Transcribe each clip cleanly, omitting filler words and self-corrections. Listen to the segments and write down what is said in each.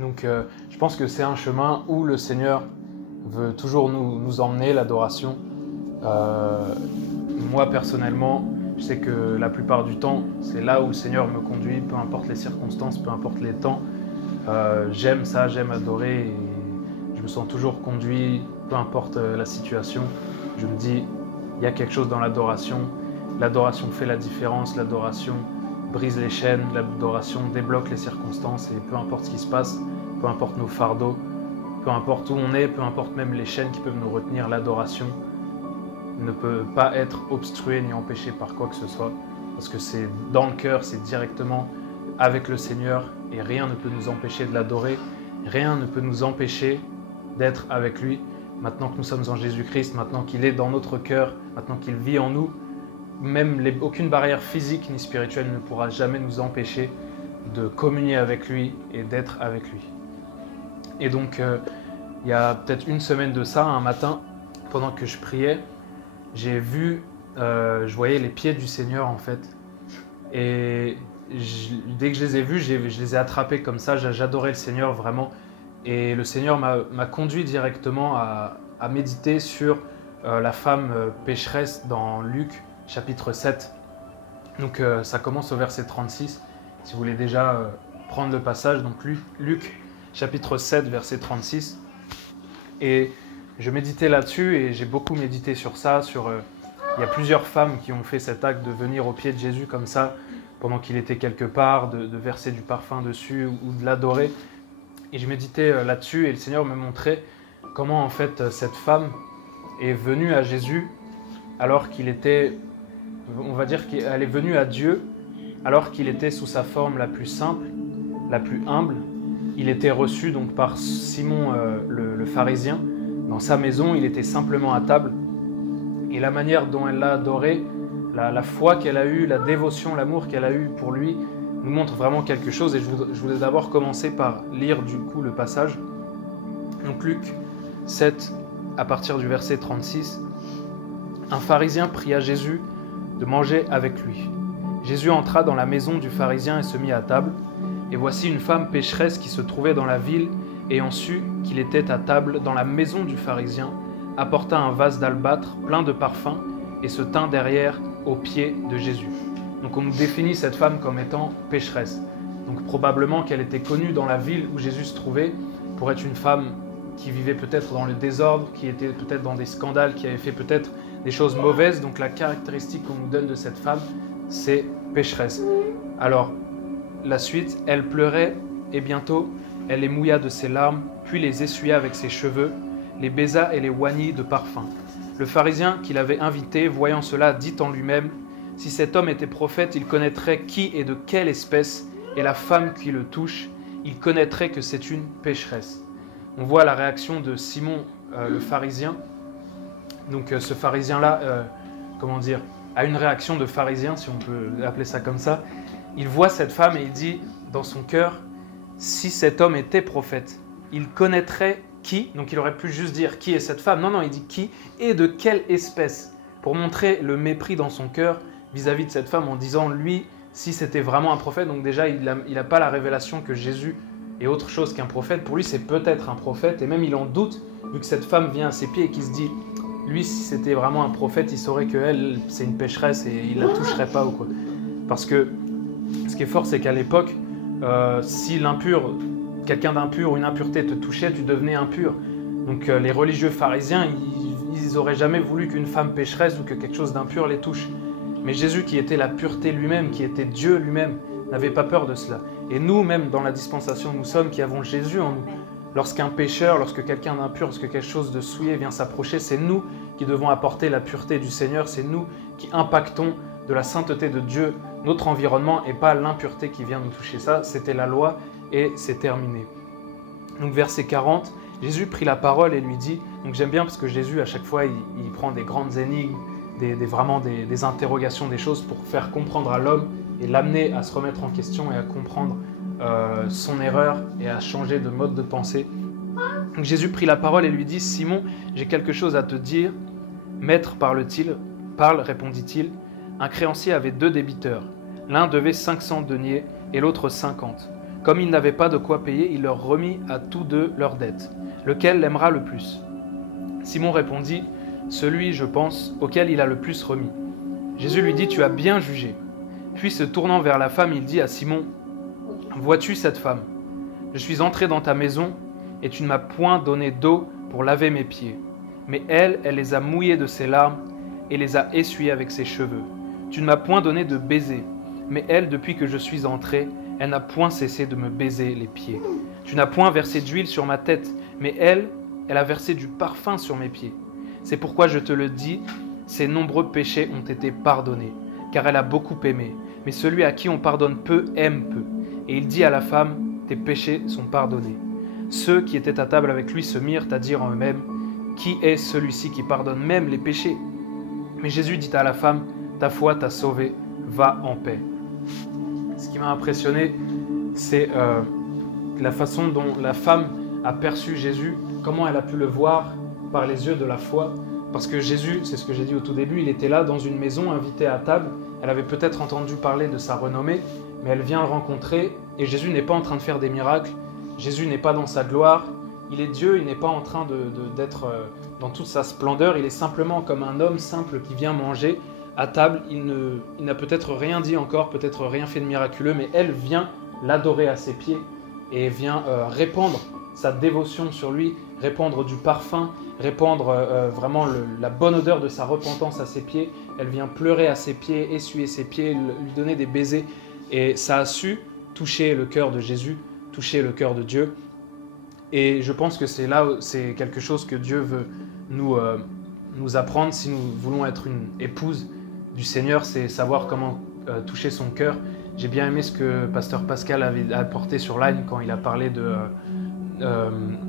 Donc je pense que c'est un chemin où le Seigneur veut toujours nous emmener, l'adoration. Moi personnellement, je sais que la plupart du temps, c'est là où le Seigneur me conduit, peu importe les circonstances, peu importe les temps. J'aime ça, j'aime adorer et je me sens toujours conduit, peu importe la situation. Je me dis, il y a quelque chose dans l'adoration. L'adoration fait la différence, l'adoration brise les chaînes, l'adoration débloque les circonstances et peu importe ce qui se passe, peu importe nos fardeaux, peu importe où on est, peu importe même les chaînes qui peuvent nous retenir, l'adoration ne peut pas être obstruée ni empêchée par quoi que ce soit parce que c'est dans le cœur, c'est directement avec le Seigneur et rien ne peut nous empêcher de l'adorer, rien ne peut nous empêcher d'être avec lui. Maintenant que nous sommes en Jésus-Christ, maintenant qu'il est dans notre cœur, maintenant qu'il vit en nous, même aucune barrière physique ni spirituelle ne pourra jamais nous empêcher de communier avec lui et d'être avec lui. Et donc, il y a peut-être une semaine de ça, un matin, pendant que je priais, j'ai vu, je voyais les pieds du Seigneur en fait. Et dès que je les ai vus, je les ai attrapés comme ça, j'adorais le Seigneur vraiment. Et le Seigneur m'a conduit directement à méditer sur la femme pécheresse dans Luc chapitre 7. Donc ça commence au verset 36, si vous voulez déjà prendre le passage. Donc Luc chapitre 7, verset 36. Et je méditais là-dessus et j'ai beaucoup médité sur ça. Il y a plusieurs femmes qui ont fait cet acte de venir au pied de Jésus comme ça, pendant qu'il était quelque part, de verser du parfum dessus ou de l'adorer. Et je méditais là-dessus et le Seigneur me montrait comment en fait cette femme est venue à Jésus alors qu'il était, on va dire qu'elle est venue à Dieu alors qu'il était sous sa forme la plus simple, la plus humble. Il était reçu donc par Simon le pharisien dans sa maison, il était simplement à table. Et la manière dont elle l'a adoré, la foi qu'elle a eue, la dévotion, l'amour qu'elle a eu pour lui, nous montre vraiment quelque chose. Et je voulais d'abord commencer par lire du coup le passage. Donc Luc 7, à partir du verset 36. Un pharisien pria Jésus de manger avec lui. Jésus entra dans la maison du pharisien et se mit à table. Et voici une femme pécheresse qui se trouvait dans la ville, ayant su qu'il était à table dans la maison du pharisien, apporta un vase d'albâtre plein de parfums et se tint derrière aux pieds de Jésus. Donc on nous définit cette femme comme étant pécheresse. Donc probablement qu'elle était connue dans la ville où Jésus se trouvait pour être une femme qui vivait peut-être dans le désordre, qui était peut-être dans des scandales, qui avait fait peut-être des choses mauvaises. Donc la caractéristique qu'on nous donne de cette femme, c'est pécheresse. Alors la suite, elle pleurait et bientôt elle les mouilla de ses larmes, puis les essuya avec ses cheveux, les baisa et les oignit de parfum. Le pharisien qui l'avait invité, voyant cela, dit en lui-même, « Si cet homme était prophète, il connaîtrait qui et de quelle espèce est la femme qui le touche, il connaîtrait que c'est une pécheresse. » On voit la réaction de Simon le pharisien. Donc ce pharisien-là, a une réaction de pharisien, si on peut appeler ça comme ça. Il voit cette femme et il dit dans son cœur, « Si cet homme était prophète, il connaîtrait qui ?» Donc il aurait pu juste dire « Qui est cette femme ?» Non, il dit « Qui et de quelle espèce ?» Pour montrer le mépris dans son cœur vis-à-vis de cette femme en disant « Lui, si c'était vraiment un prophète, donc déjà il n'a pas la révélation que Jésus est autre chose qu'un prophète. Pour lui, c'est peut-être un prophète et même il en doute vu que cette femme vient à ses pieds et qu'il se dit « Lui, si c'était vraiment un prophète, il saurait qu'elle, c'est une pécheresse et il la toucherait pas ou quoi. » Parce que ce qui est fort, c'est qu'à l'époque, si quelqu'un d'impur ou une impureté te touchait, tu devenais impur. Donc les religieux pharisiens, ils n'auraient jamais voulu qu'une femme pécheresse ou que quelque chose d'impur les touche. Mais Jésus, qui était la pureté lui-même, qui était Dieu lui-même, n'avait pas peur de cela. Et nous, même dans la dispensation où nous sommes, qui avons Jésus en nous, lorsqu'un pécheur, lorsque quelqu'un d'impur, lorsque quelque chose de souillé vient s'approcher, c'est nous qui devons apporter la pureté du Seigneur, c'est nous qui impactons de la sainteté de Dieu notre environnement et pas l'impureté qui vient nous toucher. Ça, c'était la loi et c'est terminé. Donc verset 40, Jésus prit la parole et lui dit, donc j'aime bien parce que Jésus à chaque fois il prend des grandes énigmes, vraiment des interrogations, des choses pour faire comprendre à l'homme et l'amener à se remettre en question et à comprendre son erreur et à changer de mode de pensée. Donc Jésus prit la parole et lui dit, Simon, j'ai quelque chose à te dire. Maître, parle, répondit-il. Un créancier avait 2 débiteurs. L'un devait 500 deniers et l'autre 50. Comme ils n'avaient pas de quoi payer, il leur remit à tous deux leurs dettes. Lequel l'aimera le plus? Simon répondit, celui, je pense, auquel il a le plus remis. Jésus lui dit, tu as bien jugé. Puis se tournant vers la femme, il dit à Simon, vois-tu cette femme? Je suis entré dans ta maison et tu ne m'as point donné d'eau pour laver mes pieds. Mais elle les a mouillés de ses larmes et les a essuyés avec ses cheveux. Tu ne m'as point donné de baiser. Mais elle, depuis que je suis entré, elle n'a point cessé de me baiser les pieds. Tu n'as point versé d'huile sur ma tête, mais elle a versé du parfum sur mes pieds. C'est pourquoi je te le dis, ses nombreux péchés ont été pardonnés, car elle a beaucoup aimé. Mais celui à qui on pardonne peu, aime peu. Et il dit à la femme, tes péchés sont pardonnés. Ceux qui étaient à table avec lui se mirent à dire en eux-mêmes, qui est celui-ci qui pardonne même les péchés? Mais Jésus dit à la femme, ta foi t'a sauvée, va en paix. Ce qui m'a impressionné, c'est la façon dont la femme a perçu Jésus, comment elle a pu le voir par les yeux de la foi. Parce que Jésus, c'est ce que j'ai dit au tout début, il était là dans une maison, invité à table. Elle avait peut-être entendu parler de sa renommée, mais elle vient le rencontrer et Jésus n'est pas en train de faire des miracles. Jésus n'est pas dans sa gloire. Il est Dieu, il n'est pas en train d'être dans toute sa splendeur. Il est simplement comme un homme simple qui vient manger à table. Il n'a peut-être rien dit encore, peut-être rien fait de miraculeux, mais elle vient l'adorer à ses pieds et vient répandre sa dévotion sur lui, répandre du parfum, répandre vraiment la bonne odeur de sa repentance à ses pieds. Elle vient pleurer à ses pieds, essuyer ses pieds, lui donner des baisers. Et ça a su toucher le cœur de Jésus, toucher le cœur de Dieu. Et je pense que c'est quelque chose que Dieu veut nous apprendre si nous voulons être une épouse du Seigneur, c'est savoir comment toucher son cœur. J'ai bien aimé ce que Pasteur Pascal avait apporté sur Line quand il a parlé de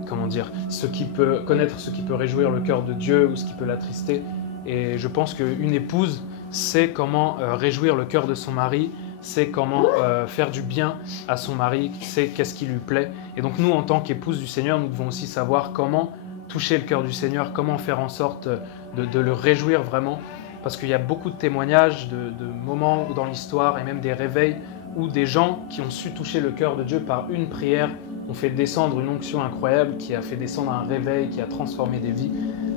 connaître ce qui peut réjouir le cœur de Dieu ou ce qui peut l'attrister. Et je pense qu'une épouse sait comment réjouir le cœur de son mari, sait comment faire du bien à son mari, sait qu'est-ce qui lui plaît. Et donc nous, en tant qu'épouse du Seigneur, nous devons aussi savoir comment toucher le cœur du Seigneur, comment faire en sorte de le réjouir vraiment. Parce qu'il y a beaucoup de témoignages, de moments dans l'histoire et même des réveils où des gens qui ont su toucher le cœur de Dieu par une prière ont fait descendre une onction incroyable qui a fait descendre un réveil, qui a transformé des vies.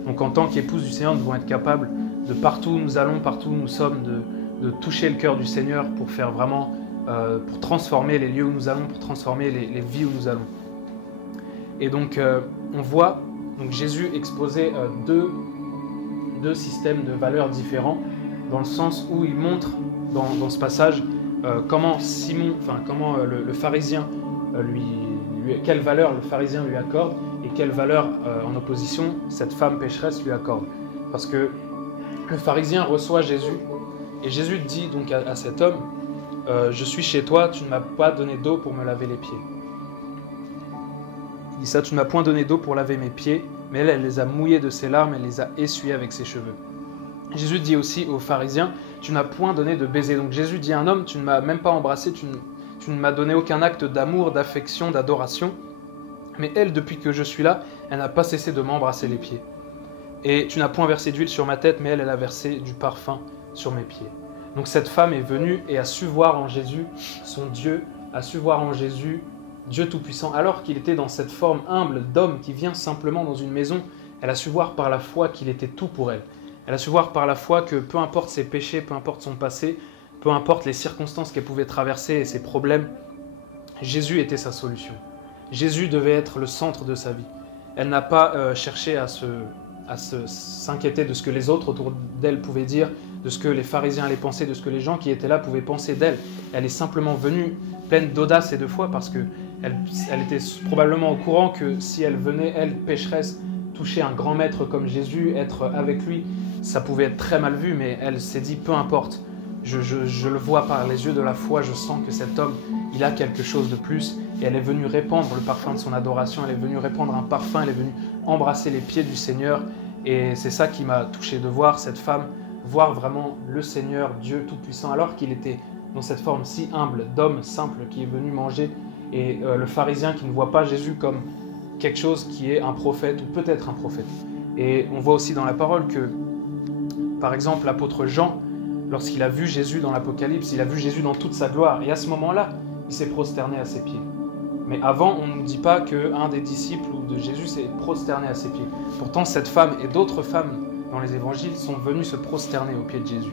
Donc en tant qu'épouse du Seigneur, nous devons être capables de partout où nous allons, partout où nous sommes, de toucher le cœur du Seigneur pour faire vraiment, pour transformer les lieux où nous allons, pour transformer les vies où nous allons. Et donc on voit Jésus exposer deux systèmes de valeurs différents, dans le sens où il montre dans ce passage comment le pharisien quelle valeur le pharisien lui accorde et quelle valeur en opposition cette femme pécheresse lui accorde. Parce que le pharisien reçoit Jésus et Jésus dit donc à cet homme, je suis chez toi, tu ne m'as pas donné d'eau pour me laver les pieds. Il dit ça, tu ne m'as point donné d'eau pour laver mes pieds, mais elle les a mouillés de ses larmes, elle les a essuyés avec ses cheveux. Jésus dit aussi aux pharisiens, tu n'as point donné de baiser. Donc Jésus dit à un homme, tu ne m'as même pas embrassé, tu ne m'as donné aucun acte d'amour, d'affection, d'adoration. Mais elle, depuis que je suis là, elle n'a pas cessé de m'embrasser les pieds. Et tu n'as point versé d'huile sur ma tête, mais elle a versé du parfum sur mes pieds. Donc cette femme est venue et a su voir en Jésus son Dieu, a su voir en Jésus Dieu Tout-Puissant, alors qu'il était dans cette forme humble d'homme qui vient simplement dans une maison. Elle a su voir par la foi qu'il était tout pour elle. Elle a su voir par la foi que peu importe ses péchés, peu importe son passé, peu importe les circonstances qu'elle pouvait traverser et ses problèmes, Jésus était sa solution. Jésus devait être le centre de sa vie. Elle n'a pas cherché à s'inquiéter de ce que les autres autour d'elle pouvaient dire, de ce que les pharisiens allaient penser, de ce que les gens qui étaient là pouvaient penser d'elle. Elle est simplement venue pleine d'audace et de foi parce qu'elle était probablement au courant que si elle venait, elle, pécheresse, toucher un grand maître comme Jésus, être avec lui, ça pouvait être très mal vu, mais elle s'est dit, peu importe, je le vois par les yeux de la foi, je sens que cet homme, il a quelque chose de plus, et elle est venue répandre le parfum de son adoration, elle est venue répandre un parfum, elle est venue embrasser les pieds du Seigneur, et c'est ça qui m'a touché de voir cette femme, voir vraiment le Seigneur, Dieu Tout-Puissant, alors qu'il était dans cette forme si humble d'homme simple qui est venu manger, et le pharisien qui ne voit pas Jésus comme quelque chose qui est un prophète, ou peut-être un prophète. Et on voit aussi dans la parole que, par exemple, l'apôtre Jean, lorsqu'il a vu Jésus dans l'Apocalypse, il a vu Jésus dans toute sa gloire, et à ce moment-là, il s'est prosterné à ses pieds. Mais avant, on ne nous dit pas qu'un des disciples ou de Jésus s'est prosterné à ses pieds. Pourtant, cette femme et d'autres femmes dans les évangiles sont venues se prosterner aux pieds de Jésus.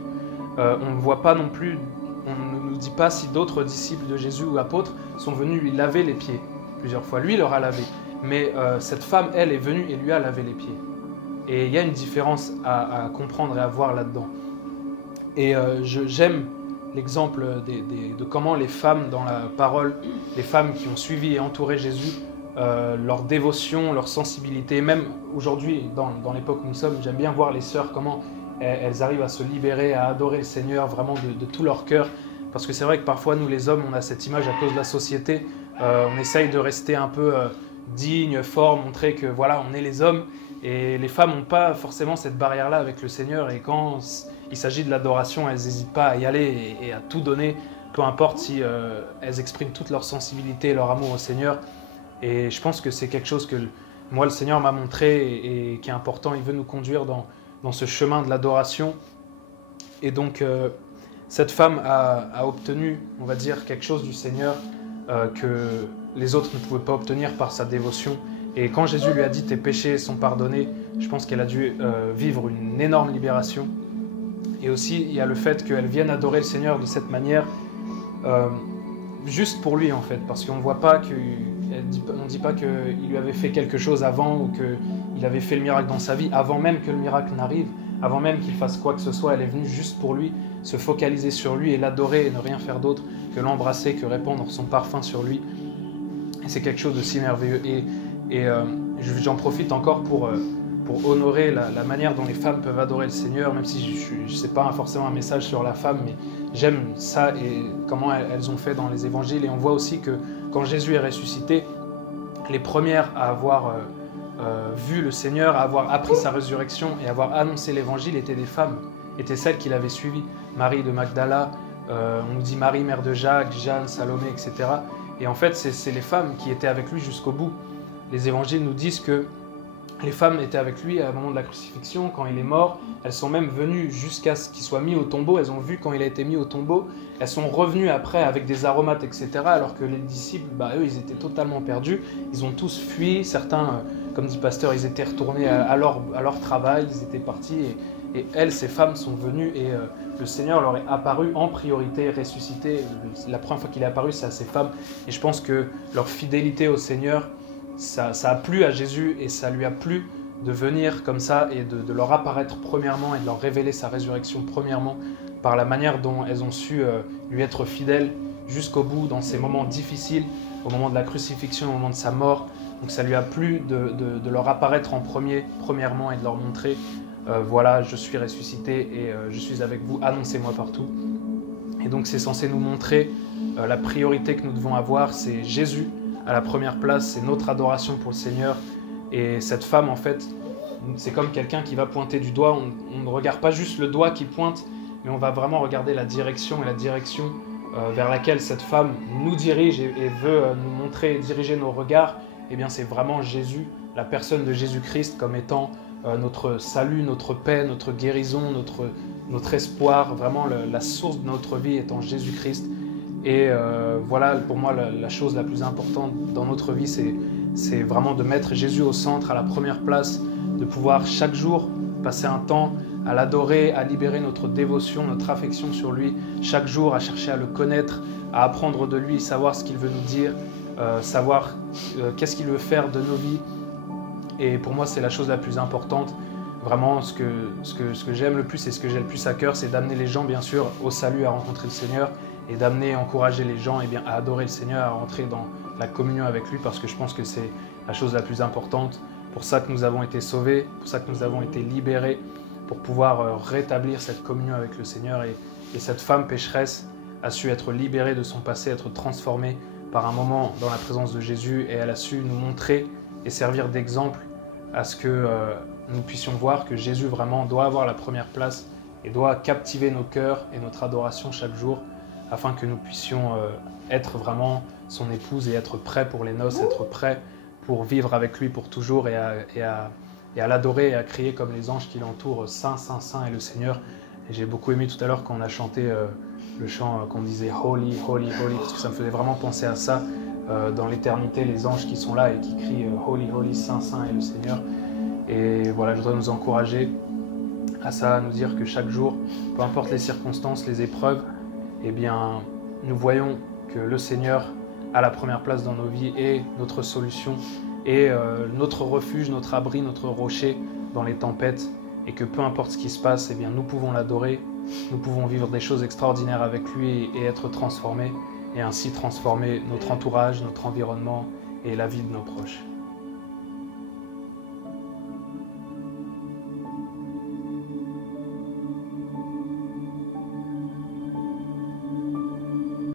On ne voit pas non plus, on ne nous dit pas si d'autres disciples de Jésus ou apôtres sont venus lui laver les pieds plusieurs fois. Lui, il leur a lavé. Mais cette femme, elle, est venue et lui a lavé les pieds. Et il y a une différence à comprendre et à voir là-dedans. Et j'aime l'exemple de comment les femmes dans la parole, les femmes qui ont suivi et entouré Jésus, leur dévotion, leur sensibilité, même aujourd'hui, dans l'époque où nous sommes, j'aime bien voir les sœurs, comment elles arrivent à se libérer, à adorer le Seigneur vraiment de tout leur cœur. Parce que c'est vrai que parfois, nous les hommes, on a cette image à cause de la société, on essaye de rester un peu digne, fort, montrer que voilà, on est les hommes. Et les femmes n'ont pas forcément cette barrière-là avec le Seigneur. Et quand il s'agit de l'adoration, elles n'hésitent pas à y aller et à tout donner, peu importe si elles expriment toute leur sensibilité et leur amour au Seigneur. Et je pense que c'est quelque chose que moi, le Seigneur m'a montré et qui est important. Il veut nous conduire dans ce chemin de l'adoration. Et donc, cette femme a obtenu, on va dire, quelque chose du Seigneur que les autres ne pouvaient pas obtenir par sa dévotion. Et quand Jésus lui a dit « tes péchés sont pardonnés », je pense qu'elle a dû vivre une énorme libération. Et aussi, il y a le fait qu'elle vienne adorer le Seigneur de cette manière, juste pour lui en fait, parce qu'on ne voit pas on ne dit pas qu'il lui avait fait quelque chose avant ou qu'il avait fait le miracle dans sa vie, avant même que le miracle n'arrive, avant même qu'il fasse quoi que ce soit, elle est venue juste pour lui, se focaliser sur lui et l'adorer et ne rien faire d'autre que l'embrasser, que répandre son parfum sur lui. Et c'est quelque chose de si merveilleux. Et j'en profite encore pour honorer la manière dont les femmes peuvent adorer le Seigneur, même si je sais pas forcément un message sur la femme, mais j'aime ça et comment elles ont fait dans les évangiles. Et on voit aussi que quand Jésus est ressuscité, les premières à avoir vu le Seigneur, à avoir appris sa résurrection et à avoir annoncé l'évangile étaient des femmes, étaient celles qui l'avaient suivi. Marie de Magdala, on nous dit Marie, mère de Jacques, Jeanne, Salomé, etc. Et en fait, c'est les femmes qui étaient avec lui jusqu'au bout. Les évangiles nous disent que les femmes étaient avec lui à un moment de la crucifixion, quand il est mort. Elles sont même venues jusqu'à ce qu'il soit mis au tombeau. Elles ont vu quand il a été mis au tombeau. Elles sont revenues après avec des aromates, etc. Alors que les disciples, eux, ils étaient totalement perdus. Ils ont tous fui. Certains, comme dit Pasteur, ils étaient retournés à leur travail. Ils étaient partis. Et elles, ces femmes, sont venues. Et le Seigneur leur est apparu en priorité, ressuscité. La première fois qu'il est apparu, c'est à ces femmes. Et je pense que leur fidélité au Seigneur, ça a plu à Jésus et ça lui a plu de venir comme ça et de leur apparaître premièrement et de leur révéler sa résurrection premièrement par la manière dont elles ont su lui être fidèles jusqu'au bout dans ces moments difficiles, au moment de la crucifixion, au moment de sa mort. Donc ça lui a plu de leur apparaître en premièrement et de leur montrer voilà, je suis ressuscité et je suis avec vous, annoncez-moi partout. Et donc c'est censé nous montrer la priorité que nous devons avoir, c'est Jésus à la première place, c'est notre adoration pour le Seigneur. Et cette femme, en fait, c'est comme quelqu'un qui va pointer du doigt. On ne regarde pas juste le doigt qui pointe, mais on va vraiment regarder la direction et la direction vers laquelle cette femme nous dirige et veut nous montrer et diriger nos regards. Eh bien, c'est vraiment Jésus, la personne de Jésus-Christ comme étant notre salut, notre paix, notre guérison, notre espoir, vraiment la source de notre vie étant Jésus-Christ. Et voilà, pour moi, la chose la plus importante dans notre vie, c'est vraiment de mettre Jésus au centre, à la première place, de pouvoir chaque jour passer un temps à l'adorer, à libérer notre dévotion, notre affection sur lui, chaque jour à chercher à le connaître, à apprendre de lui, savoir ce qu'il veut nous dire, savoir qu'est-ce qu'il veut faire de nos vies. Et pour moi, c'est la chose la plus importante. Vraiment, ce que j'aime le plus et ce que j'ai le plus à cœur, c'est d'amener les gens, bien sûr, au salut, à rencontrer le Seigneur, et d'amener, encourager les gens à adorer le Seigneur, à rentrer dans la communion avec lui, parce que je pense que c'est la chose la plus importante. Pour ça que nous avons été sauvés, pour ça que nous avons été libérés, pour pouvoir rétablir cette communion avec le Seigneur. Et cette femme pécheresse a su être libérée de son passé, être transformée par un moment dans la présence de Jésus, et elle a su nous montrer et servir d'exemple à ce que nous puissions voir que Jésus vraiment doit avoir la première place et doit captiver nos cœurs et notre adoration chaque jour, afin que nous puissions être vraiment son épouse et être prêts pour les noces, être prêts pour vivre avec lui pour toujours et à l'adorer et à crier comme les anges qui l'entourent, Saint, Saint, Saint est le Seigneur. Et j'ai beaucoup aimé tout à l'heure quand on a chanté le chant qu'on disait Holy, Holy, Holy, parce que ça me faisait vraiment penser à ça, dans l'éternité les anges qui sont là et qui crient Holy, Holy, Saint, Saint est le Seigneur. Et voilà, je voudrais nous encourager à ça, à nous dire que chaque jour, peu importe les circonstances, les épreuves, eh bien, nous voyons que le Seigneur a la première place dans nos vies et notre solution et notre refuge, notre abri, notre rocher dans les tempêtes, et que peu importe ce qui se passe, eh bien, nous pouvons l'adorer, nous pouvons vivre des choses extraordinaires avec lui et être transformés, et ainsi transformer notre entourage, notre environnement et la vie de nos proches.